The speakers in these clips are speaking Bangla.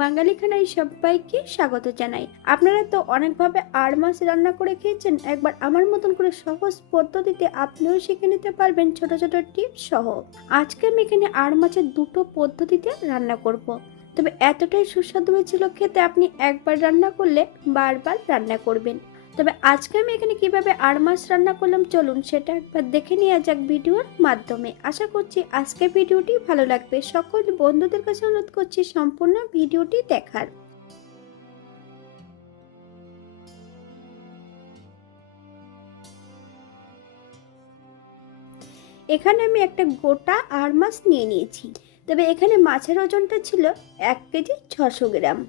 বাঙালি খানায় সবাইকে স্বাগত জানাই। আপনারা তো অনেকভাবে আড় মাছ রান্না করে খেয়েছেন। একবার আমার মতন করে সহজ পদ্ধতিতে আপনিও শিখে নিতে পারবেন ছোট ছোট টিপস সহ। আজকে আমি এখানে আড় মাছের দুটো পদ্ধতিতে রান্না করব। তবে এতটাই সুস্বাদু হয়েছিল খেতে, আপনি একবার রান্না করলে বারবার রান্না করবেন। তবে আজকে আমি এখানে কিভাবে আড় মাছ রান্না করলাম চলুন সেটা একবার দেখে নেওয়া যাক ভিডিওর মাধ্যমে। আশা করছি আজকের ভিডিওটি ভালো লাগবে। সকল বন্ধুদের কাছে অনুরোধ করছি সম্পূর্ণ ভিডিওটি দেখার। এখানে আমি একটা গোটা আড় মাছ নিয়ে নিয়েছি। তবে এখানে মাছের ওজনটা ছিল 1 কেজি 600 গ্রাম।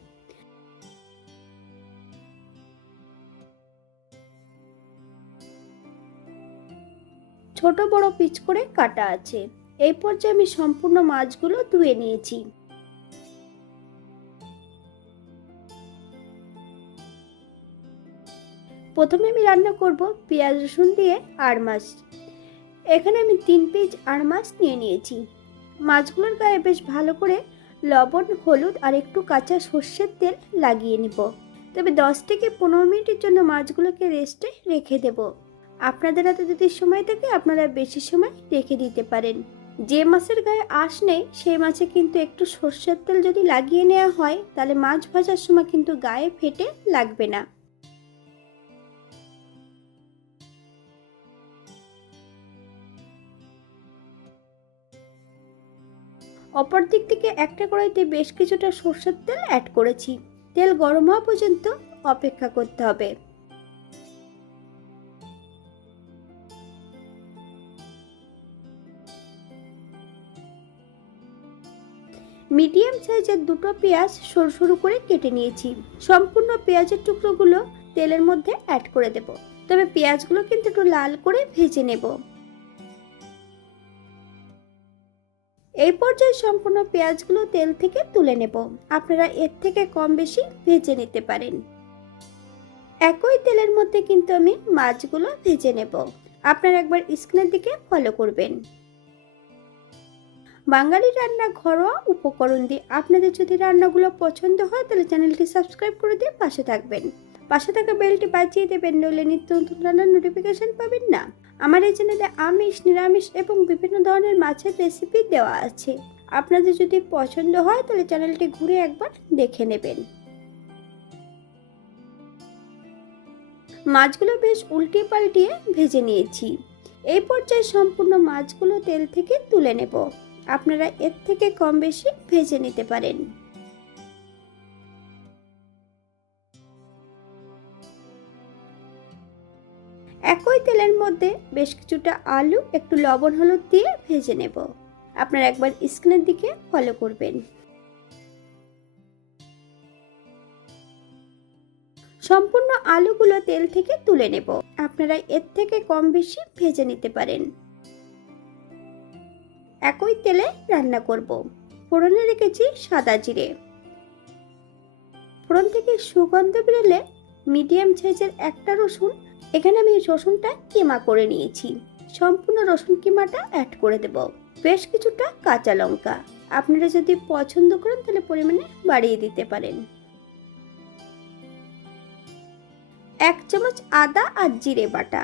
ছোট বড় পিচ করে কাটা আছে। এই পর্যায়ে আমি সম্পূর্ণ মাছগুলো ধুয়ে নিয়েছি। প্রথমে আমি রান্না করব পেঁয়াজ রসুন দিয়ে আড় মাছ। এখানে আমি 3 পিস আড় মাছ নিয়ে নিয়েছি। মাছগুলোর গায়ে বেশ ভালো করে লবণ, হলুদ আর একটু কাঁচা সর্ষের তেল লাগিয়ে নিব। তবে 10 থেকে 15 মিনিটের জন্য মাছগুলোকে রেস্টে রেখে দেব। আপনাদের হাতে যদি সময় থাকে আপনারা বেশি সময় রেখে দিতে পারেন। যে মাছের গায়ে আঁশ নেই সেই মাছে কিন্তু একটু সর্ষের তেল যদি লাগিয়ে নেওয়া হয় তাহলে মাছ ভাজার সময় কিন্তু গায়ে ফেটে লাগবে না। অপর দিক থেকে একটা কড়াইতে বেশ কিছুটা সরষের তেল অ্যাড করেছি। তেল গরম হওয়া পর্যন্ত অপেক্ষা করতে হবে। মিডিয়াম সাইজের দুটো পেঁয়াজ সরু সরু করে কেটে নিয়েছি। সম্পূর্ণ পেঁয়াজের টুকরোগুলো তেলের মধ্যে অ্যাড করে দেব। তবে পেঁয়াজগুলো কিন্তু একটু লাল করে ভেজে নেব। এই পর্যায়ে সম্পূর্ণ পেঁয়াজগুলো তেল থেকে তুলে নেব। আপনারা এর থেকে কম বেশি ভেজে নিতে পারেন। একই তেলের মধ্যে কিন্তু আমি মাছগুলো ভেজে নেব। আপনারা একবার স্ক্রিনের দিকে ফলো করবেন। বাঙালি রান্না ঘরোয়া উপকরণ দিয়ে আপনাদের যদি রান্নাগুলো পছন্দ হয় তাহলে চ্যানেলটি সাবস্ক্রাইব করে দিয়ে পাশে থাকবেন। পাশে থাকা বেলটি বাজিয়ে দেবেন, নইলে নিত্য নতুন রান্নার নোটিফিকেশন পাবেন না। আমার এই চ্যানেলে আমিষ, নিরামিষ এবং বিভিন্ন ধরনের মাছের রেসিপি দেওয়া আছে। আপনাদের যদি পছন্দ হয় তাহলে চ্যানেলটি ঘুরে একবার দেখে নেবেন। মাছগুলো বেশ উল্টিয়ে পাল্টিয়ে ভেজে নিয়েছি। এই পর্যায়ে সম্পূর্ণ মাছগুলো তেল থেকে তুলে নেব। আপনারা এর থেকে কম বেশি ভেজে নিতে পারেন। একই তেলের মধ্যে বেশ কিছুটা আলু একটু লবণ হলুদ দিয়ে ভেজে নেব। আপনারা একবার স্ক্রিনের দিকে ফলো করবেন। সম্পূর্ণ আলুগুলো তেল থেকে তুলে নেব। আপনারা এর থেকে কম বেশি ভেজে নিতে পারেন। একই তেলে রান্না করব। ফোড়নে রেখেছি সাদা জিরে। ফোড়ন থেকে সুগন্ধ বেরোলে মিডিয়াম সাইজের একটা রসুন, এখানে আমি রসুনটা কিমা করে নিয়েছি, সম্পূর্ণ রসুন কিমাটা অ্যাড করে দেব। বেশ কিছুটা কাঁচা লঙ্কা, আপনারা যদি পছন্দ করেন তাহলে পরিমাণে বাড়িয়ে দিতে পারেন। 1 চামচ আদা আর জিরে বাটা,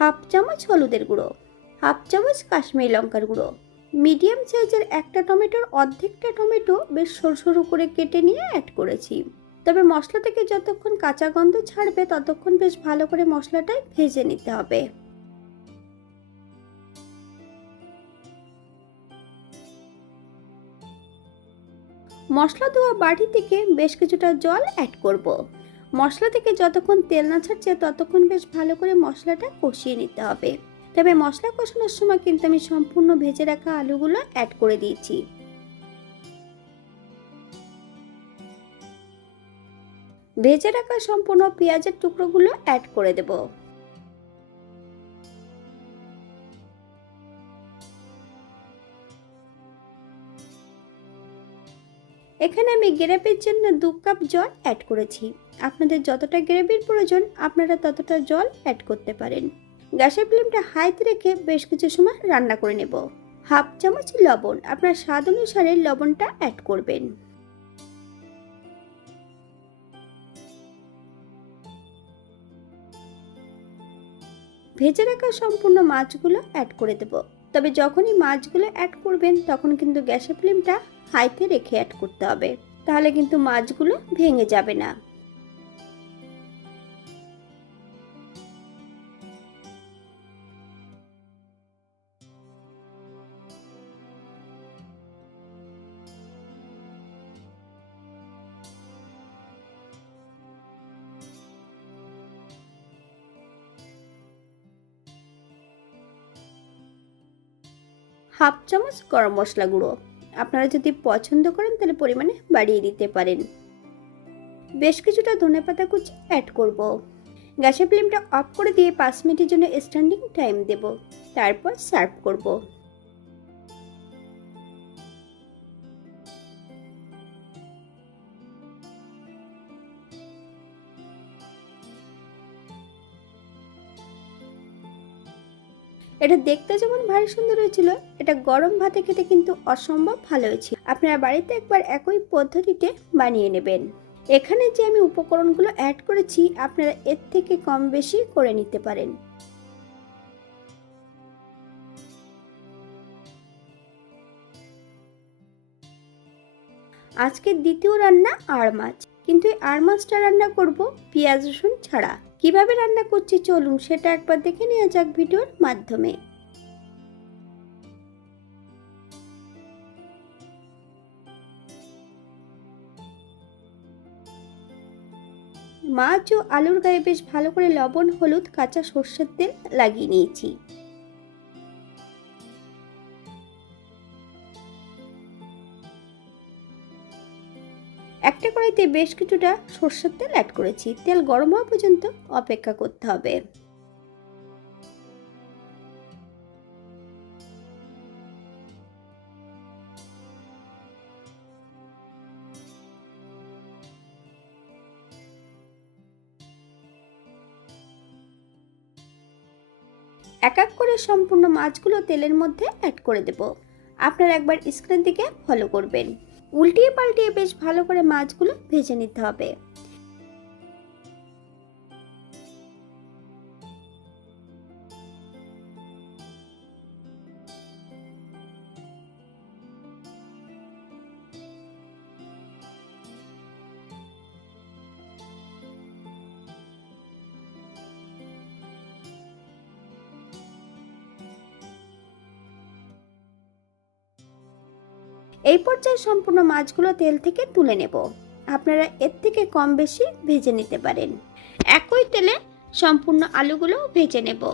হাফ চামচ হলুদের গুঁড়ো, হাফ চামচ কাশ্মীরি লঙ্কার গুঁড়ো। মিডিয়াম সাইজের একটা টমেটোর অর্ধেকটা টমেটো বেশ সরু সরু করে কেটে নিয়ে অ্যাড করেছি। তবে মশলা থেকে যতক্ষণ কাঁচা গন্ধ ছাড়বে ততক্ষণ বেশ ভালো করে মশলাটাই ভেজে নিতে হবে। মশলা ধোয়া বাটি থেকে বেশ কিছুটা জল অ্যাড করব। মশলা থেকে যতক্ষণ তেল না ছাড়ছে ততক্ষণ বেশ ভালো করে মশলাটা কষিয়ে নিতে হবে। তবে মশলা কষানোর সময় কিন্তু আমি সম্পূর্ণ ভেজে রাখা আলুগুলো অ্যাড করে দিয়েছি। ভেজে রাখা সম্পূর্ণ পেঁয়াজের টুকরোগুলো অ্যাড করে দেব। এখানে আমি গ্রেভির জন্য 2 কাপ জল অ্যাড করেছি। আপনাদের যতটা গ্রেভির প্রয়োজন আপনারা ততটা জল অ্যাড করতে পারেন। গ্যাসের ফ্লেমটা হাইতে রেখে বেশ কিছু সময় রান্না করে নেব। হাফ চামচ লবণ, আপনার স্বাদ অনুসারে লবণটা অ্যাড করবেন। ভেজে রাখা সম্পূর্ণ মাছগুলো অ্যাড করে দেব। তবে যখনই মাছগুলো অ্যাড করবেন তখন কিন্তু গ্যাসের ফ্লেমটা হাইতে রেখে অ্যাড করতে হবে, তাহলে কিন্তু মাছগুলো ভেঙে যাবে না। হাফ চামচ গরম মশলা গুঁড়ো, আপনারা যদি পছন্দ করেন তাহলে পরিমাণে বাড়িয়ে দিতে পারেন। বেশ কিছুটা ধনেপাতা কুচি অ্যাড করব। গ্যাসের ফ্লেমটা অফ করে দিয়ে 5 মিনিটের জন্য স্ট্যান্ডিং টাইম দেব, তারপর সার্ভ করব। এটা দেখতে যেমন ভারী সুন্দর হয়েছিল, এটা গরম ভাতে খেতে কিন্তু অসম্ভব ভালো হয়েছিল। আপনারা বাড়িতে একবার একই পদ্ধতিতে বানিয়ে নেবেন। এখানে যে আমি উপকরণগুলো অ্যাড করেছি আপনারা এর থেকে কম বেশি করে নিতে পারেন। আজকের দ্বিতীয় রান্না আড় মাছ, কিন্তু এই আড় মাছটা রান্না করব পেঁয়াজ রসুন ছাড়া। কিভাবে রান্না করছি চলুন সেটা একবার দেখে নেওয়া যাক ভিডিওর মাধ্যমে। মাছ ও আলুর গায়ে বেশ ভালো করে লবণ হলুদ কাঁচা সর্ষের তেল লাগিয়ে নিয়েছি। একটা কড়াইতে বেশ কিছুটা সর্ষের তেল অ্যাড করেছি। তেল গরম হওয়া পর্যন্ত অপেক্ষা করতে হবে। এক এক করে সম্পূর্ণ মাছগুলো তেলের মধ্যে অ্যাড করে দেব। আপনারা একবার স্ক্রিনের দিকে ফলো করবেন। উল্টিয়ে পাল্টিয়ে বেশ ভালো করে মাছগুলো ভেজে নিতে হবে। এই পর্যায়ে সম্পূর্ণ মাছগুলো তেল থেকে তুলে নেব। আপনারা এর থেকে কম বেশি ভেজে নিতে পারেন। একই তেলে সম্পূর্ণ আলুগুলো ভেজে নেব।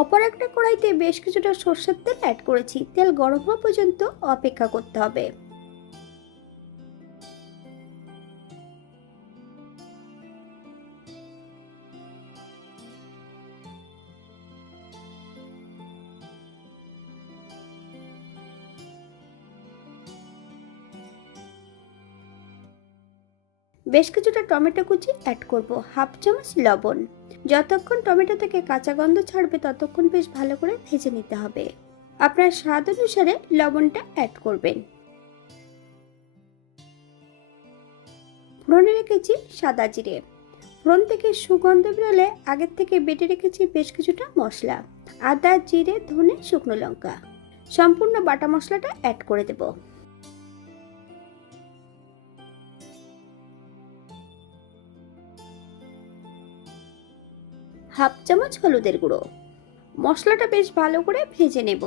অপর একটা কড়াইতে বেশ কিছুটা সর্ষের তেল অ্যাড করেছি। তেল গরম হওয়া পর্যন্ত অপেক্ষা করতে হবে। বেশ কিছুটা টমেটো কুচি অ্যাড করব, হাফ চামচ লবণ। যতক্ষণ টমেটো থেকে কাঁচা গন্ধ ছাড়বে ততক্ষণ বেশ ভালো করে ভেজে নিতে হবে। আপনার স্বাদ অনুসারে লবণটা অ্যাড করবেন। ফোড়নে রেখেছি সাদা জিরে। ফোড়ন থেকে সুগন্ধ বেরোলে আগের থেকে বেটে রেখেছি বেশ কিছুটা মশলা, আদা জিরে ধনে শুকনো লঙ্কা। সম্পূর্ণ বাটা মশলাটা অ্যাড করে দেব। হাফ চামচ হলুদের গুঁড়ো। মশলাটা বেশ ভালো করে ভেজে নেব।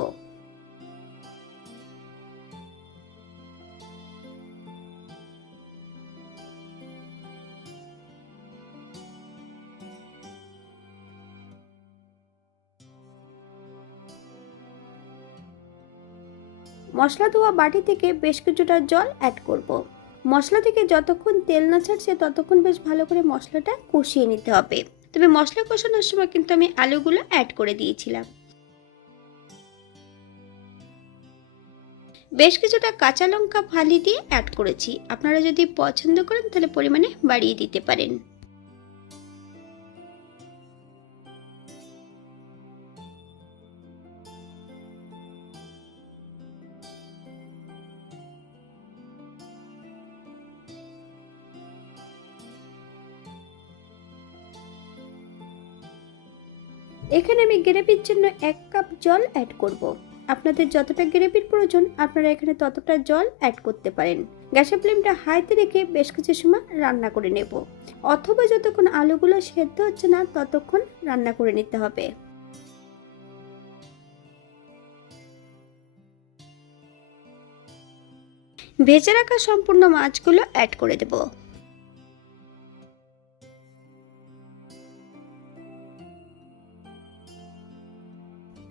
মশলা ধোয়া বাটি থেকে বেশ কিছুটা জল অ্যাড করব। মশলা থেকে যতক্ষণ তেল না ছাড়ছে ততক্ষণ বেশ ভালো করে মশলাটা কষিয়ে নিতে হবে। তবে মশলা কষানোর সময় কিন্তু আমি আলুগুলো অ্যাড করে দিয়েছিলাম। বেশ কিছুটা কাঁচা লঙ্কা ফালি দিয়ে অ্যাড করেছি, আপনারা যদি পছন্দ করেন তাহলে পরিমাণে বাড়িয়ে দিতে পারেন। এখানে আমি গ্রেভির জন্য 1 কাপ জল অ্যাড করব। আপনাদের যতটা গ্রেভির প্রয়োজন আপনারা এখানে ততটা জল অ্যাড করতে পারেন। গ্যাসের ফ্লেমটা হাইতে রেখে বেশ কিছু সময় রান্না করে নেব, অথবা যতক্ষণ আলুগুলো সেদ্ধ হচ্ছে না ততক্ষণ রান্না করে নিতে হবে। ভেজে রাখা সম্পূর্ণ মাছগুলো অ্যাড করে দেব।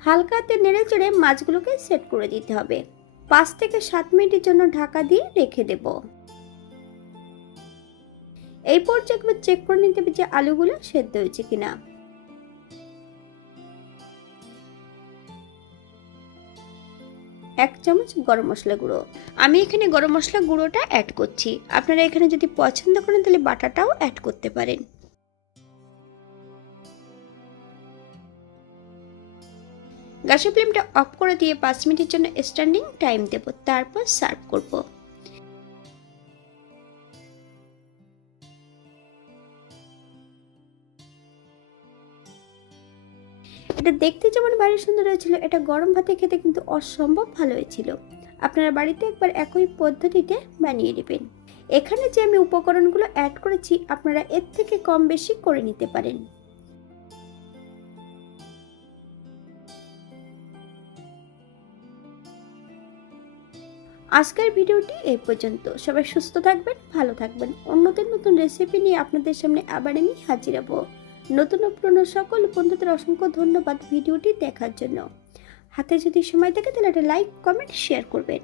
হালকা হাতে নেড়ে চেড়ে মাছগুলোকে সেট করে দিতে হবে। 5 থেকে 7 মিনিটের জন্য ঢাকা দিয়ে রেখে দেব। এই পর্যায়ে একবার চেক করে নিতে হবে যে আলুগুলো সেদ্ধ হয়েছে কিনা। 1 চামচ গরম মশলা গুঁড়ো, আমি এখানে গরম মশলা গুঁড়োটা অ্যাড করছি। আপনারা এখানে যদি পছন্দ করেন তাহলে বাটাটাও অ্যাড করতে পারেন। গ্যাসের ফ্লেমটা অফ করে দিয়ে 5 মিনিটের জন্য স্ট্যান্ডিং টাইম দেব, তারপর সার্ভ করব। এটা দেখতে যেমন ভারী সুন্দর হয়েছিল, এটা গরম ভাতে খেতে কিন্তু অসম্ভব ভালো হয়েছিল। আপনারা বাড়িতে একবার একই পদ্ধতিতে বানিয়ে নেবেন। এখানে যে আমি উপকরণগুলো অ্যাড করেছি আপনারা এর থেকে কম বেশি করে নিতে পারেন। আজকের ভিডিওটি এই পর্যন্ত। সবাই সুস্থ থাকবেন, ভালো থাকবেন। অন্যদের নতুন রেসিপি নিয়ে আপনাদের সামনে আবার আমি হাজির হব। নতুন ও পুরনো সকল বন্ধুদের অসংখ্য ধন্যবাদ ভিডিওটি দেখার জন্য। হাতে যদি সময় থাকে তাহলে একটা লাইক, কমেন্ট, শেয়ার করবেন।